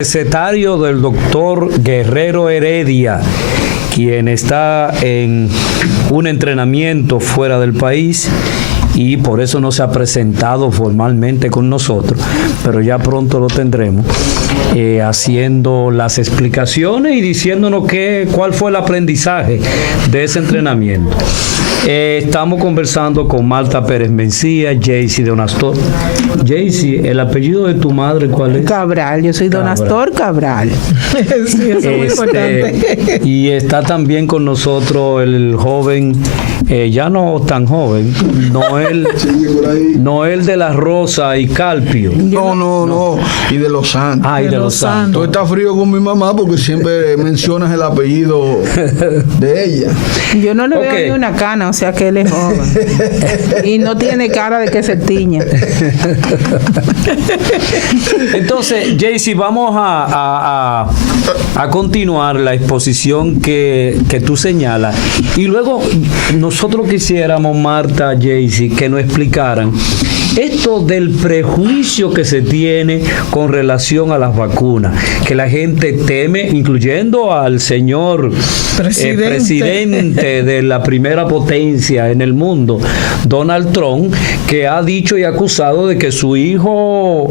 Recetario del doctor Guerrero Heredia, quien está en un entrenamiento fuera del país y por eso no se ha presentado formalmente con nosotros, pero ya pronto lo tendremos, haciendo las explicaciones y diciéndonos cuál fue el aprendizaje de ese entrenamiento. Estamos conversando con Marta Pérez Mencía, Jaycee Donastor. Jaycee, ¿el apellido de tu madre cuál es? Cabral, yo soy Donastor Cabral. Sí, eso es muy importante. Y está también con nosotros el joven, ya no tan joven, Noel de la Rosa y Calpio. No. Y de los Santos. Y de los Santos. Tú estás frío con mi mamá porque siempre mencionas el apellido de ella. Yo no le veo ni una cana, o sea que él es joven. Y no tiene cara de que se tiña. Entonces, Jaycee, vamos a continuar la exposición que tú señalas. Y luego nosotros quisiéramos, Marta, Jaycee, que nos explicaran esto del prejuicio que se tiene con relación a las vacunas, que la gente teme, incluyendo al señor presidente de la primera potencia en el mundo, Donald Trump, que ha dicho y acusado de que su hijo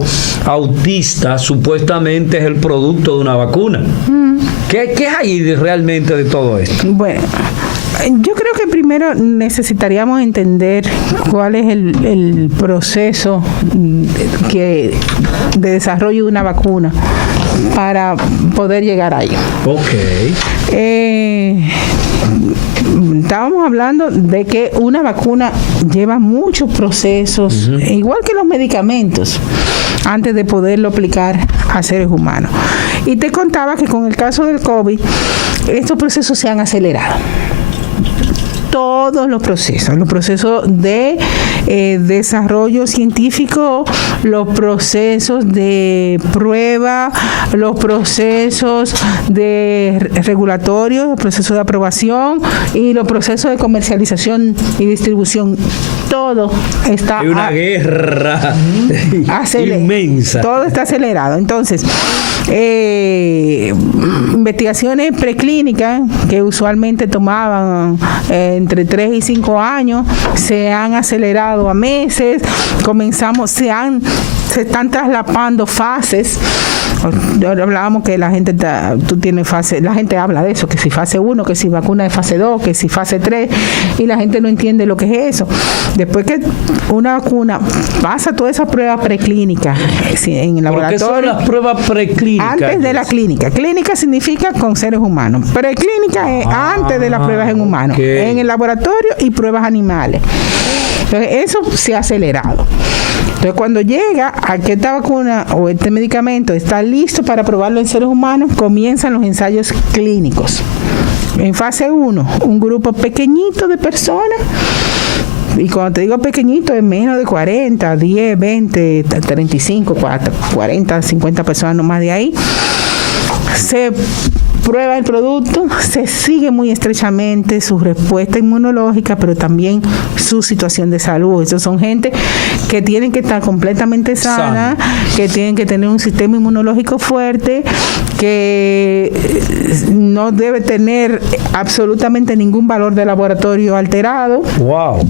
autista supuestamente es el producto de una vacuna. ¿Qué hay realmente de todo esto? Bueno, yo creo que primero necesitaríamos entender cuál es el proceso de desarrollo de una vacuna para poder llegar ahí. Estábamos hablando de que una vacuna lleva muchos procesos, igual que los medicamentos, antes de poderlo aplicar a seres humanos. Y te contaba que con el caso del COVID, estos procesos se han acelerado. Todos los procesos de desarrollo científico, los procesos de prueba, los procesos de regulatorios, los procesos de aprobación y los procesos de comercialización y distribución, todo está... Hay una guerra inmensa. Todo está acelerado. Entonces, investigaciones preclínicas que usualmente tomaban entre 3 y 5 años se han acelerado a meses. Se están traslapando fases. Hablábamos que la gente habla de eso, que si fase 1, que si vacuna de fase 2, que si fase 3, y la gente no entiende lo que es eso. Después que una vacuna pasa toda esa prueba preclínica en el laboratorio. ¿Qué son las pruebas preclínicas? Antes de la clínica. Clínica significa con seres humanos. Preclínica es antes de las pruebas en humanos. Okay. En el laboratorio y pruebas animales. Entonces, eso se ha acelerado. Entonces, cuando llega a que esta vacuna o este medicamento está listo para probarlo en seres humanos, comienzan los ensayos clínicos. En fase 1, un grupo pequeñito de personas, y cuando te digo pequeñito, es menos de 40, 10, 20, 35, 40, 50 personas, no más de ahí. Se prueba el producto, se sigue muy estrechamente su respuesta inmunológica, pero también su situación de salud. Estos son gente que tienen que estar completamente sana, que tienen que tener un sistema inmunológico fuerte, que no debe tener absolutamente ningún valor de laboratorio alterado. Wow.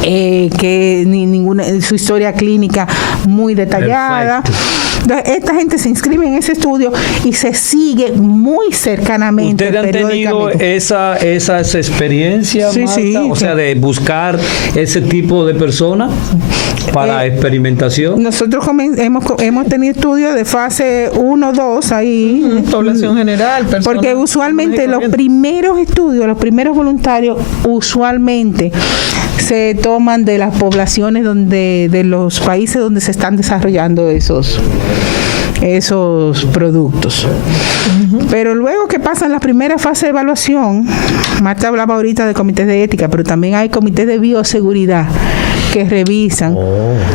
Que su historia clínica muy detallada. Perfecto. Entonces, esta gente se inscribe en ese estudio y se sigue muy cercanamente. ¿Ustedes han tenido esas experiencias, Marta? Sí. O sea, de buscar ese tipo de personas para experimentación. Nosotros hemos tenido estudios de fase 1, 2 ahí. Población general, personas. Porque usualmente los primeros estudios, los primeros voluntarios, usualmente se toman de las poblaciones de los países donde se están desarrollando esos productos. Pero luego que pasan la primera fase de evaluación, Marta hablaba ahorita de comités de ética, pero también hay comités de bioseguridad que revisan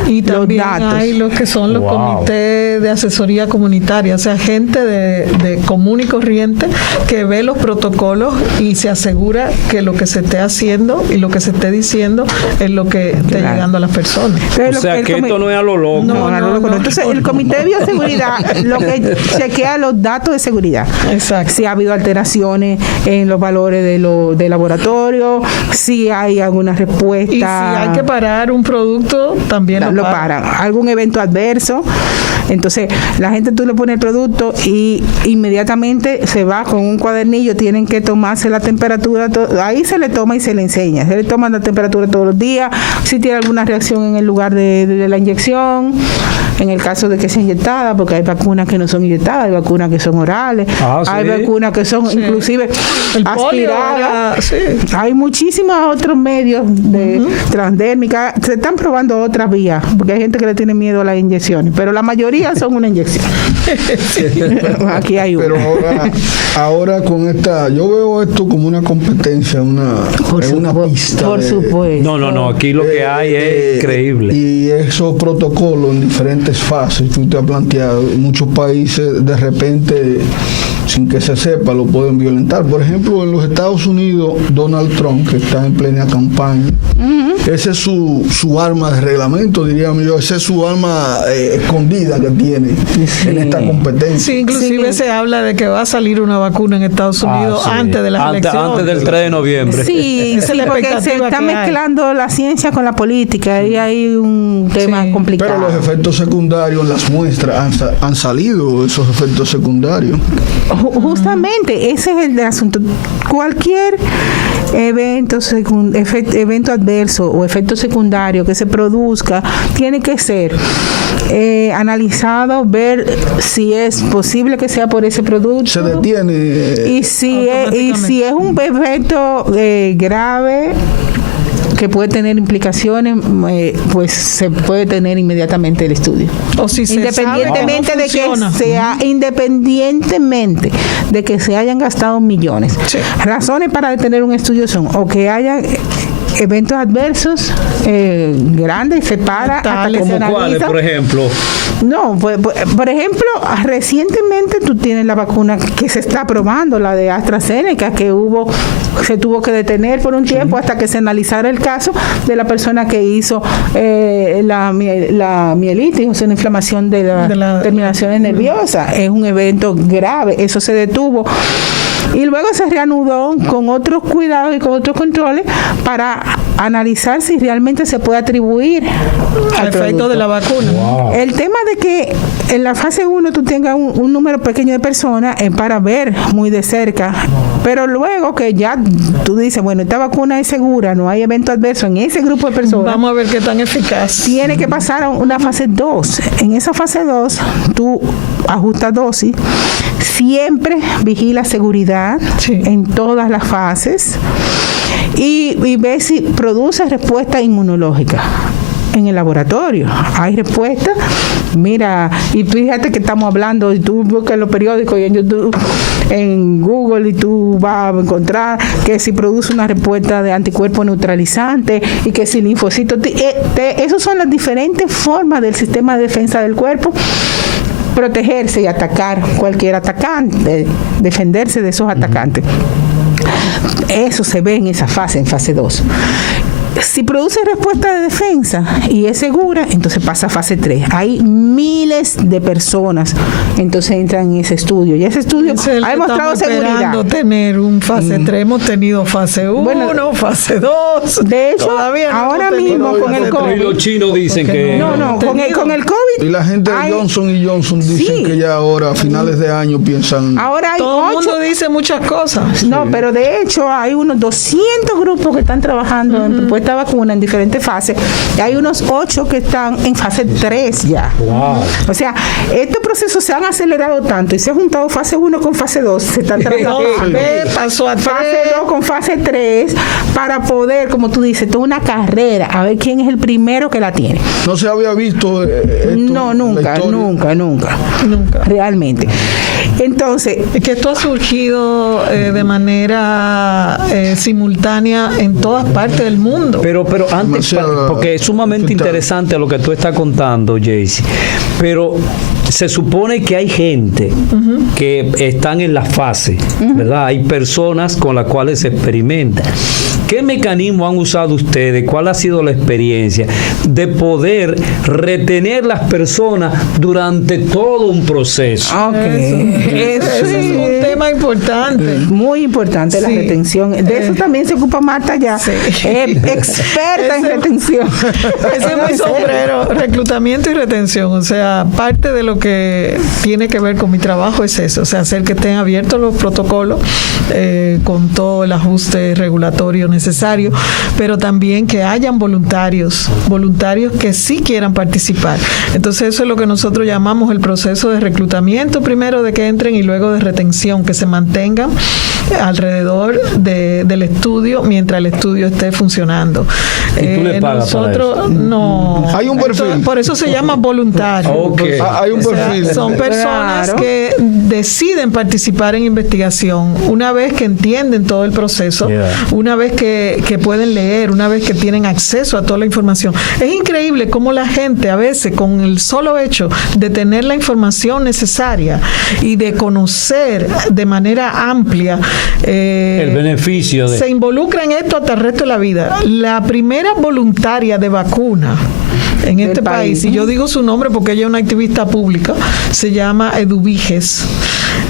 Y los también datos. hay lo que son los comités de asesoría comunitaria, o sea, gente de común y corriente que ve los protocolos y se asegura que lo que se esté haciendo y lo que se esté diciendo es lo que esté llegando a las personas. Entonces, O sea, que esto no es a lo loco. No, a lo loco. no. Entonces, el Comité de Bioseguridad lo que chequea los datos de seguridad. Exacto. Si ha habido alteraciones en los valores de laboratorio, si hay alguna respuesta. Y si hay que parar un producto, también lo paran. Algún evento adverso. Entonces, la gente tú le pones el producto y inmediatamente se va con un cuadernillo, tienen que tomarse la temperatura, ahí se le toma y se le enseña. Se le toma la temperatura todos los días, si tiene alguna reacción en el lugar de la inyección, en el caso de que sea inyectada, porque hay vacunas que no son inyectadas, hay vacunas que son orales, hay vacunas que son inclusive el polio, aspiradas. Hay muchísimos otros medios de transdérmica, se están probando otras vías, porque hay gente que le tiene miedo a las inyecciones, pero la mayoría son una inyección. Aquí hay una. Pero ahora con esta, yo veo esto como una competencia, una pista. Por supuesto. No, aquí lo que hay es increíble. Y esos protocolos en diferentes fases que usted ha planteado, muchos países de repente, sin que se sepa, lo pueden violentar. Por ejemplo, en los Estados Unidos, Donald Trump, que está en plena campaña, ese es su arma de reglamento, diríamos yo, esa es su arma escondida que tiene en esta competencia. Sí, inclusive se habla de que va a salir una vacuna en Estados Unidos antes de las elecciones. Antes del 3 de noviembre. Sí, Esa es la porque se expectativa está que hay. mezclando la ciencia con la política y hay un tema complicado. Pero los efectos secundarios en las muestras han salido, esos efectos secundarios. Justamente, ese es el asunto. Cualquier evento adverso o efecto secundario que se produzca tiene que ser analizado, ver si es posible que sea por ese producto. Se detiene. Y si es un efecto grave que puede tener implicaciones, pues se puede tener inmediatamente el estudio. O si se Independientemente sabe de que funciona. sea, independientemente de que se hayan gastado millones. Sí. Razones para detener un estudio son o que haya eventos adversos grandes, se para hasta que se ¿Como cuáles, analiza. por ejemplo? No, pues, por ejemplo, recientemente tú tienes la vacuna que se está probando, la de AstraZeneca, que se tuvo que detener por un tiempo hasta que se analizara el caso de la persona que hizo la mielitis, o sea, una inflamación de las terminaciones nerviosas. Es un evento grave, eso se detuvo. Y luego se reanudó con otros cuidados y con otros controles para analizar si realmente se puede atribuir al efecto de la vacuna. Wow. El tema de que en la fase 1 tú tengas un número pequeño de personas es para ver muy de cerca, pero luego que ya tú dices, bueno, esta vacuna es segura, no hay evento adverso en ese grupo de personas. Vamos a ver qué tan eficaz. Tiene que pasar a una fase 2. En esa fase 2 tú ajustas dosis, siempre vigila seguridad en todas las fases y ves si produce respuesta inmunológica. En el laboratorio hay respuesta. Mira, y fíjate que estamos hablando, y tú buscas en los periódicos y en YouTube, en Google, y tú vas a encontrar que si produce una respuesta de anticuerpo neutralizante y que si linfocitos, esas son las diferentes formas del sistema de defensa del cuerpo protegerse y atacar cualquier atacante, defenderse de esos atacantes. Eso se ve en esa fase, en fase 2. Si produce respuesta de defensa y es segura, entonces pasa a fase 3. Hay miles de personas, entonces entran en ese estudio. Y ese estudio ha demostrado seguridad. Esperando tener un fase 3, hemos tenido fase 1, fase 2. De hecho, todavía no ahora mismo con el Y COVID. los chinos dicen que... No, con el COVID. Y la gente de Johnson & Johnson dicen que ya ahora, a finales de año, piensan... Ahora hay Todo el 8. mundo dice muchas cosas. No, pero de hecho hay unos 200 grupos que están trabajando en propuesta de vacuna en diferentes fases. Y hay unos 8 que están en fase 3 ya. Wow. O sea, estos procesos se han acelerado tanto y se ha juntado fase 1 con fase 2. Se están trabajando. Pasó a Fase 2 con fase 3 para poder, como tú dices, toda una carrera a ver quién es el primero que la tiene. No se había visto esto No, en la nunca. historia. Realmente. Entonces, que esto ha surgido de manera simultánea en todas partes del mundo. Pero antes, porque es sumamente interesante lo que tú estás contando, Jaycee, pero se supone que hay gente que están en la fase, ¿verdad? Hay personas con las cuales se experimenta. ¿Qué mecanismo han usado ustedes? ¿Cuál ha sido la experiencia de poder retener las personas durante todo un proceso? Eso es un tema importante. Muy importante la retención. De eso también se ocupa Marta ya. Experta en retención. Ese es mi sombrero, reclutamiento y retención. O sea, parte de lo que tiene que ver con mi trabajo es eso. O sea, hacer que estén abiertos los protocolos con todo el ajuste regulatorio necesario, pero también que hayan voluntarios que sí quieran participar. Entonces eso es lo que nosotros llamamos el proceso de reclutamiento, primero de que entren y luego de retención, que se mantengan alrededor del estudio mientras el estudio esté funcionando. ¿Y tú le pagas nosotros para eso? No. Hay un perfil. Por eso se llama voluntario. Okay. Hay un perfil. Son personas que deciden participar en investigación una vez que entienden todo el proceso, una vez que pueden leer, una vez que tienen acceso a toda la información. Es increíble cómo la gente a veces con el solo hecho de tener la información necesaria y de conocer de manera amplia el beneficio se involucra en esto hasta el resto de la vida. La primera voluntaria de vacuna en este país, y yo digo su nombre porque ella es una activista pública, se llama Eduviges.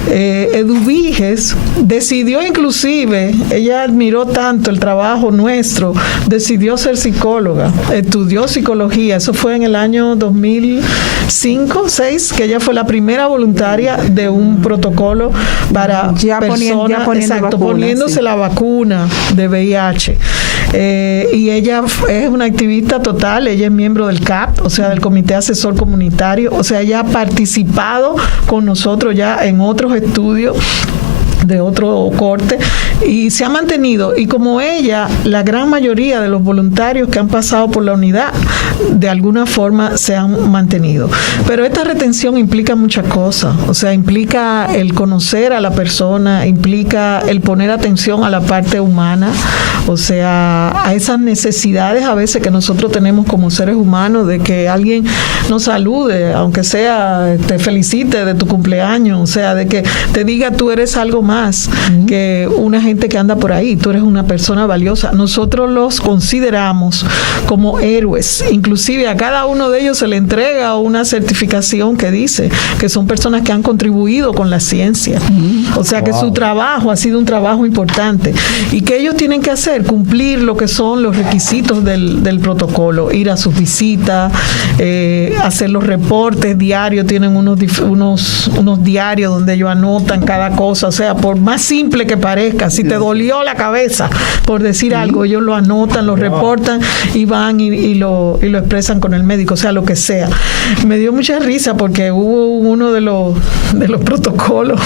Eduviges decidió inclusive, ella admiró tanto el trabajo nuestro, decidió ser psicóloga, estudió psicología, eso fue en el año 2005-2006, que ella fue la primera voluntaria de un protocolo para personas, poniéndose la vacuna de VIH. Y ella es una activista total, ella es miembro del CAP, o sea, del Comité Asesor Comunitario, o sea, ella ha participado con nosotros ya en otros estudios de otro corte y se ha mantenido, y como ella, la gran mayoría de los voluntarios que han pasado por la unidad de alguna forma se han mantenido. Pero esta retención implica muchas cosas, o sea, implica el conocer a la persona, implica el poner atención a la parte humana, o sea, a esas necesidades a veces que nosotros tenemos como seres humanos, de que alguien nos salude, aunque sea te felicite de tu cumpleaños, o sea, de que te diga tú eres algo más que una gente que anda por ahí, tú eres una persona valiosa. Nosotros los consideramos como héroes, inclusive a cada uno de ellos se le entrega una certificación que dice que son personas que han contribuido con la ciencia, o sea que su trabajo ha sido un trabajo importante y que ellos tienen que hacer, cumplir lo que son los requisitos del protocolo, ir a sus visitas, hacer los reportes diarios, tienen unos diarios donde ellos anotan cada cosa, o sea, por más simple que parezca, si te dolió la cabeza por decir algo, ellos lo anotan, lo reportan y van y lo expresan con el médico, o sea, lo que sea. Me dio mucha risa porque hubo uno de los protocolos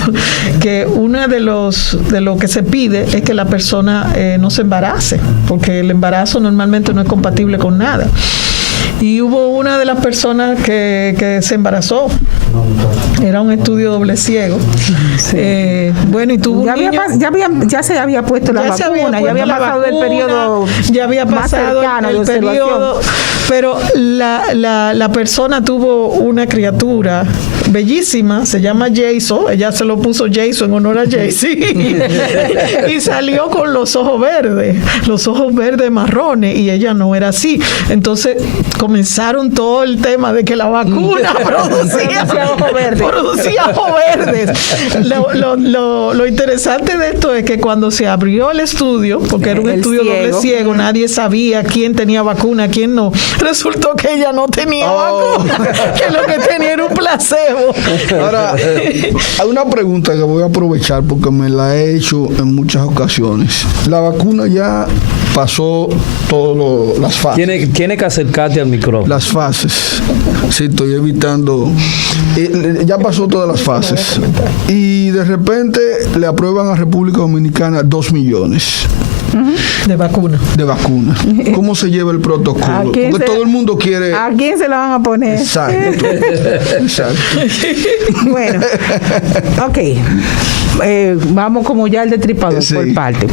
que uno de lo que se pide es que la persona no se embarace, porque el embarazo normalmente no es compatible con nada. Y hubo una de las personas que se embarazó. Era un estudio doble ciego. Sí. Bueno, y tuvo ya se había puesto la vacuna, ya había pasado el periodo, ya había pasado el periodo, pero la persona tuvo una criatura bellísima, se llama Jason, ella se lo puso Jason en honor a Jaycee, y salió con los ojos verdes marrones, y ella no era así. Entonces comenzaron todo el tema de que la vacuna producía ojos verdes. Lo interesante de esto es que cuando se abrió el estudio, porque era un estudio doble ciego, nadie sabía quién tenía vacuna, quién no. Resultó que ella no tenía vacuna, que lo que tenía era un placebo. Ahora, hay una pregunta que voy a aprovechar porque me la he hecho en muchas ocasiones. La vacuna ya pasó todas las fases. Tiene que acercarte al micrófono. Las fases. Sí, estoy evitando. Ya pasó todas las fases. Y de repente le aprueban a República Dominicana 2 millones. de vacuna. De vacuna. ¿Cómo se lleva el protocolo? Porque todo el mundo quiere... ¿A quién se la van a poner? Exacto. Exacto. Bueno, ok. Vamos como ya el destripador por parte.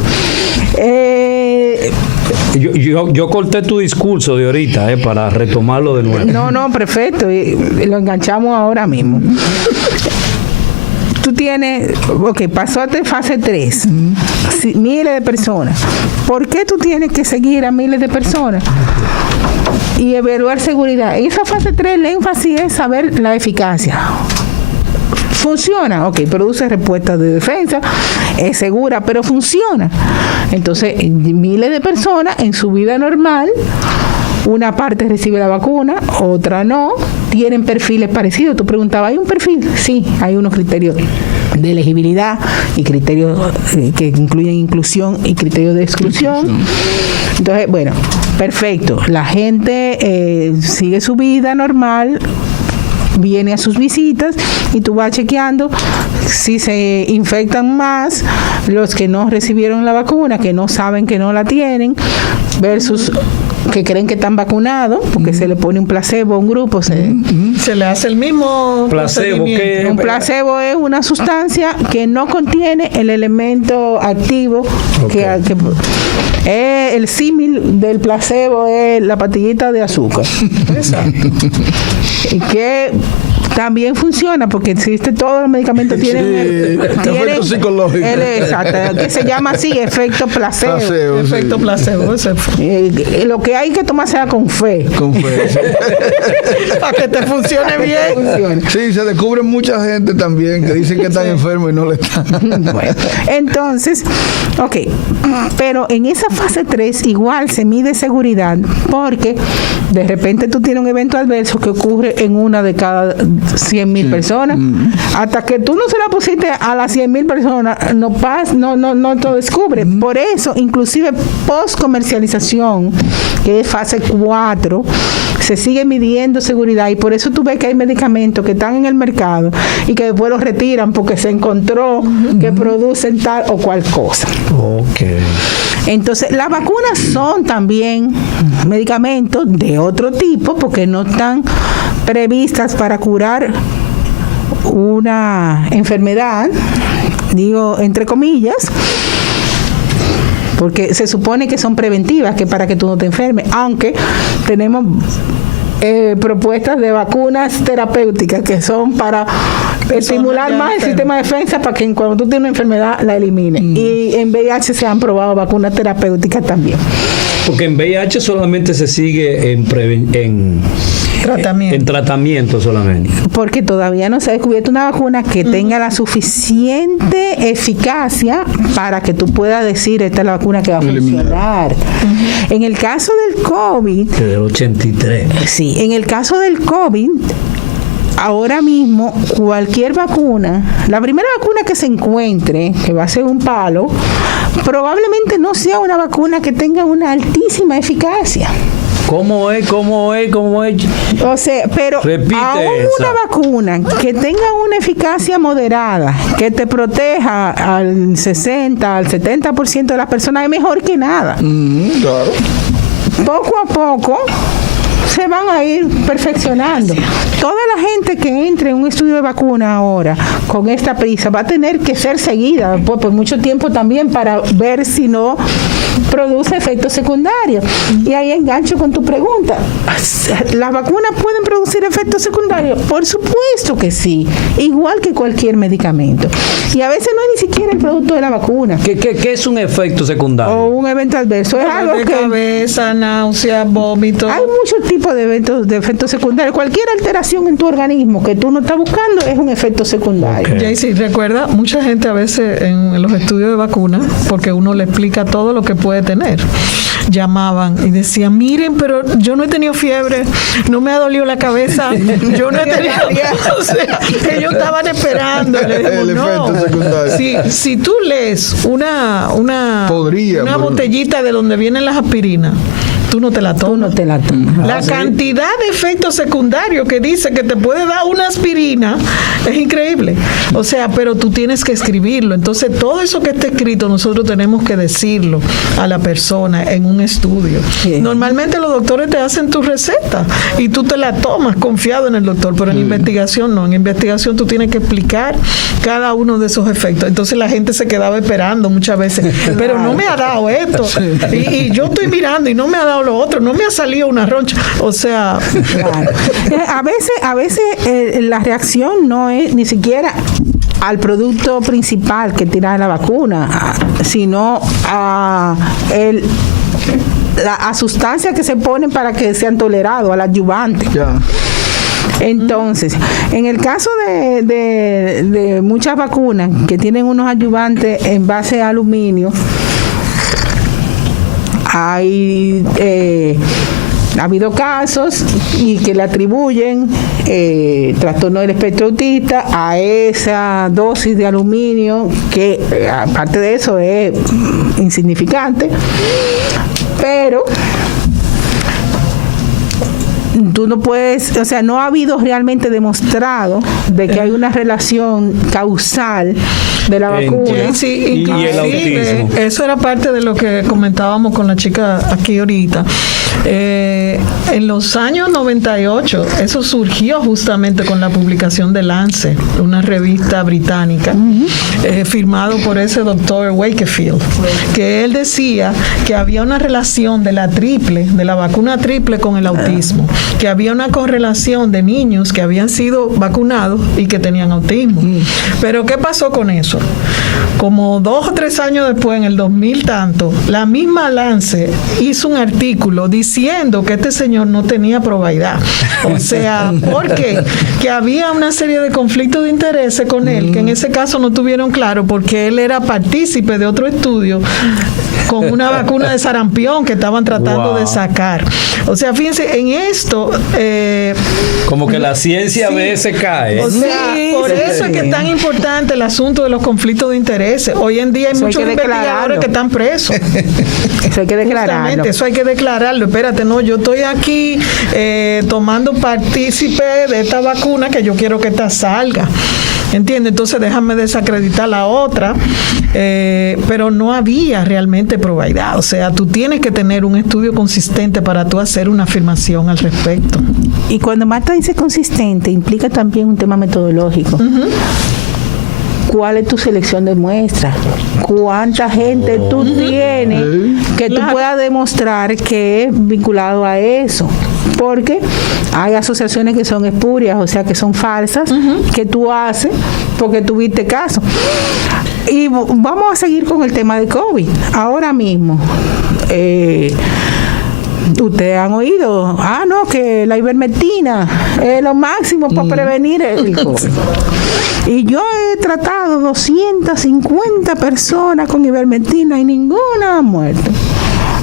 Yo corté tu discurso de ahorita para retomarlo de nuevo. No, perfecto. Y lo enganchamos ahora mismo. Tú tienes, pasó a fase 3, miles de personas. ¿Por qué tú tienes que seguir a miles de personas? Y evaluar seguridad. En esa fase 3 el énfasis es saber la eficacia. Funciona, produce respuestas de defensa, es segura, pero funciona. Entonces, miles de personas en su vida normal, una parte recibe la vacuna, otra no, tienen perfiles parecidos. Tú preguntabas, ¿hay un perfil? Sí, hay unos criterios de elegibilidad y criterios que incluyen inclusión y criterios de exclusión. Entonces, bueno, perfecto. La gente sigue su vida normal, viene a sus visitas y tú vas chequeando si se infectan más los que no recibieron la vacuna, que no saben que no la tienen, versus que creen que están vacunados, porque se le pone un placebo a un grupo. Se le hace el mismo placebo. Un placebo es una sustancia que no contiene el elemento activo que el símil del placebo es la pastillita de azúcar. Exacto. Y que también funciona porque existe, todos los medicamentos tienen efecto psicológico. Exacto, que se llama así, efecto placebo. Efecto placebo. Lo que hay que tomársela con fe. Con fe. Para que te funcione bien. Sí, se descubre mucha gente también que dicen que están enfermos y no le están. Bueno, entonces, pero en esa fase 3 igual se mide seguridad, porque de repente tú tienes un evento adverso que ocurre en una de cada 100,000 personas. Hasta que tú no se la pusiste a las 100,000 personas, no te descubre. Por eso, inclusive post comercialización, que es fase 4, se sigue midiendo seguridad, y por eso tú ves que hay medicamentos que están en el mercado y que después los retiran porque se encontró que producen tal o cual cosa. Entonces, las vacunas son también medicamentos de otro tipo, porque no están previstas para curar una enfermedad, digo entre comillas, porque se supone que son preventivas, que para que tú no te enfermes, aunque tenemos propuestas de vacunas terapéuticas que son para estimular más el sistema de defensa para que cuando tú tienes una enfermedad la elimines. Y en VIH se han probado vacunas terapéuticas también. Porque en VIH solamente se sigue en tratamiento solamente. Porque todavía no se ha descubierto una vacuna que tenga la suficiente eficacia para que tú puedas decir, esta es la vacuna que va a funcionar. En el caso del COVID... Desde el 83. Sí, en el caso del COVID... Ahora mismo, cualquier vacuna, la primera vacuna que se encuentre, que va a ser un palo, probablemente no sea una vacuna que tenga una altísima eficacia. ¿Cómo es? O sea, pero repite aún esa. una vacuna que tenga una eficacia moderada, que te proteja al 60, al 70% de las personas, es mejor que nada. Claro. Poco a poco se van a ir perfeccionando. Toda la gente que entre en un estudio de vacuna ahora con esta prisa va a tener que ser seguida por mucho tiempo también para ver si no produce efectos secundarios. Y ahí engancho con tu pregunta. ¿Las vacunas pueden producir efectos secundarios? Por supuesto que sí, igual que cualquier medicamento. Y a veces no es ni siquiera el producto de la vacuna. ¿Qué es un efecto secundario? O un evento adverso. Es algo de que cabeza, náuseas, vómitos. hay muchos tipos de efectos secundarios. Cualquier alteración en tu organismo que tú no estás buscando es un efecto secundario. Jaycee, recuerda, mucha gente a veces en los estudios de vacuna, porque uno le explica todo lo que puede tener, llamaban y decían, miren, pero yo no he tenido fiebre, no me ha dolido la cabeza, yo no he tenido o sea, que ellos estaban esperando. Le dijimos, efecto secundario. Si tú lees una botellita de donde vienen las aspirinas, tú no te la tomas. Tú no te la tomas. La cantidad de efectos secundarios que dice que te puede dar una aspirina es increíble. O sea, pero tú tienes que escribirlo. Entonces, todo eso que está escrito, nosotros tenemos que decirlo a la persona en un estudio. Sí. Normalmente los doctores te hacen tu receta y tú te la tomas confiado en el doctor, pero en investigación no. En investigación tú tienes que explicar cada uno de esos efectos. Entonces la gente se quedaba esperando muchas veces, pero no me ha dado esto. Y yo estoy mirando y no me ha dado lo otro, no me ha salido una roncha. O sea, claro. A veces la reacción no es ni siquiera al producto principal que tira la vacuna, sino a sustancias que se ponen para que sean tolerados, al adyuvante. Yeah. Entonces, en el caso de muchas vacunas que tienen unos adyuvantes en base a aluminio, hay ha habido casos y que le atribuyen trastorno del espectro autista a esa dosis de aluminio que aparte de eso es insignificante, pero tú no puedes, o sea, no ha habido realmente demostrado de que hay una relación causal de la vacuna. Sí, y el autismo. Eso era parte de lo que comentábamos con la chica aquí ahorita. En los años 98, eso surgió justamente con la publicación de Lancet, una revista británica, firmado por ese doctor Wakefield, que él decía que había una relación de la vacuna triple con el autismo, que había una correlación de niños que habían sido vacunados y que tenían autismo. Pero ¿qué pasó con eso? Como 2 o 3 años después, en el 2000 tanto, la misma Lancet hizo un artículo diciendo que este señor no tenía probidad. O sea, ¿por qué? Que había una serie de conflictos de intereses con él, que en ese caso no tuvieron claro porque él era partícipe de otro estudio con una vacuna de sarampión que estaban tratando de sacar. O sea, fíjense, en esto... como que la ciencia a veces cae. O sea, por eso es que es tan importante el asunto de los conflictos de intereses. Hoy en día hay muchos investigadores que están presos. Eso hay que declararlo. Justamente, eso hay que declararlo. Espérate, no, yo estoy aquí tomando partícipe de esta vacuna que yo quiero que esta salga. ¿Entiendes? Entonces déjame desacreditar la otra, pero no había realmente probabilidad. O sea, tú tienes que tener un estudio consistente para tú hacer una afirmación al respecto. Y cuando Marta dice consistente, implica también un tema metodológico. ¿Cuál es tu selección de muestras? ¿Cuánta gente tú tienes que tú puedas demostrar que es vinculado a eso? Porque hay asociaciones que son espurias, o sea, que son falsas, que tú haces porque tuviste caso. Y vamos a seguir con el tema de COVID. Ahora mismo, ustedes han oído, no, que la ivermectina es lo máximo para prevenir el COVID. Y yo he tratado 250 personas con ivermectina y ninguna ha muerto.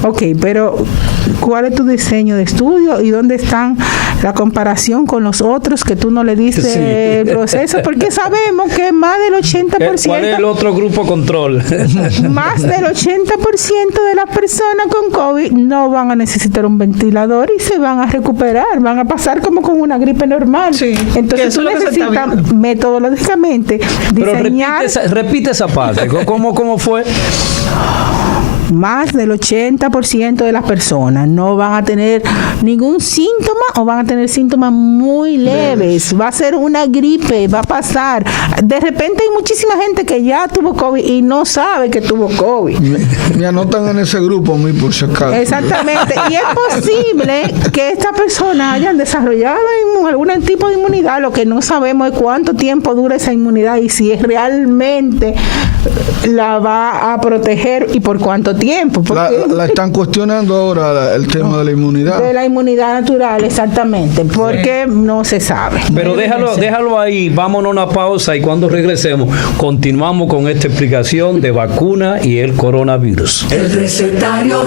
Ok, pero ¿cuál es tu diseño de estudio y dónde están la comparación con los otros que tú no le diste el proceso? Porque sabemos que más del 80%... ¿Cuál es el otro grupo control? Más del 80% de las personas con COVID no van a necesitar un ventilador y se van a recuperar, van a pasar como con una gripe normal. Sí, entonces tú necesitas metodológicamente diseñar... Pero repite esa parte. ¿Cómo fue? Más del 80% de las personas no van a tener ningún síntoma o van a tener síntomas muy leves. Va a ser una gripe, va a pasar. De repente hay muchísima gente que ya tuvo COVID y no sabe que tuvo COVID. Me anotan en ese grupo a mí por si acaso. Exactamente. Y es posible que estas personas hayan desarrollado algún tipo de inmunidad. Lo que no sabemos es cuánto tiempo dura esa inmunidad y si realmente la va a proteger y por cuánto tiempo. La están cuestionando ahora el tema de la inmunidad. De la inmunidad natural, exactamente, porque no se sabe. Pero déjalo ahí, vámonos a una pausa y cuando regresemos continuamos con esta explicación de vacuna y el coronavirus. El recetario